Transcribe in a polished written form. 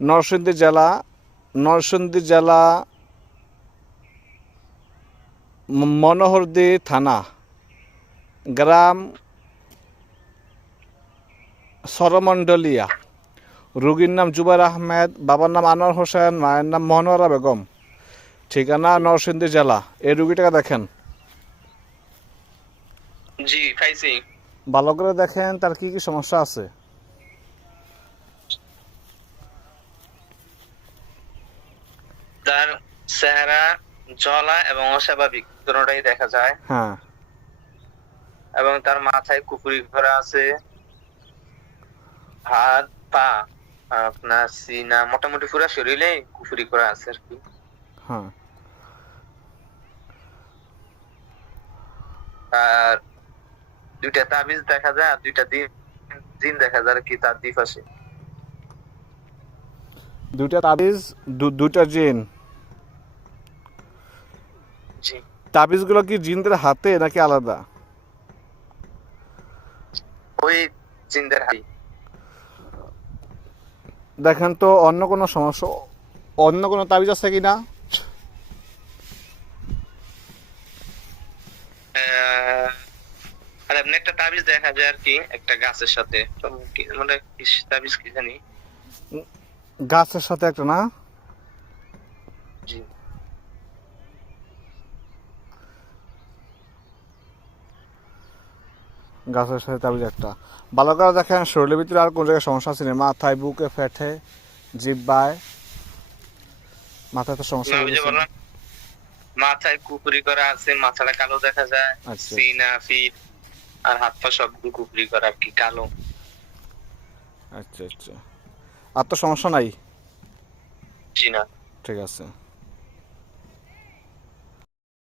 নরসিংদী জেলা, নরসিংদী জেলা, মনোহরদী থানা, গ্রাম সরমণ্ডলিয়া, রোগীর নাম জুবাইর আহমেদ, বাবার নাম আনোয়ার হোসেন, মায়ের নাম মনোয়ারা বেগম, ঠিকানা নরসিংদী জেলা। এই রুগীটাকে দেখেন, জি খাইছি। ভালো করে দেখেন তার কি কি সমস্যা আছে। তার চেহারা জ্বলা এবং অস্বাভাবিক দুটোটাই দেখা যায়। হ্যাঁ, এবং তার মাথায় কুফুরি করা আছে, হাত পা আপনার সিনা মোটামুটি পুরো শরীরে কুফুরি করা আছে আর কি। হ্যাঁ, আর দুইটা তাবিজ দেখা যায় আর দুইটা দিন দেখা যায় আর কি তার দুইপাশে। দুইটা তাবিজ, দুইটা জিন। জি তাবিজগুলো কি জিনদের হাতে নাকি আলাদা? ওই জিনদের হাই। দেখেন তো অন্য কোনো সমস্যা, অন্য কোনো তাবিজ আছে কি না? আর এমনি একটা তাবিজ দেখা যায় আর কি একটা গাছের সাথে, মানে তাবিজ কি জানি। গাছের সাথে একটা না? জি গাছের সাথে তাবিজ একটা। ভালো করে দেখেন শরীরের ভিতরে আর কোন জায়গায় সমস্যা আছে না? মাথায়, বুকে, পেটে, জিহ্বায়, মাথায় তো সমস্যা আমি যে রয়েছে। বললাম মাথায় কুপুরি করা আছে, মাথাটা কালো দেখা যায়, আচ্ছা, সিনা ফিট আর হাত পা সব কুপুরি করা আর কি কালো। আচ্ছা, আচ্ছা। আর তো সমস্যা নাই? জি না। ঠিক আছে।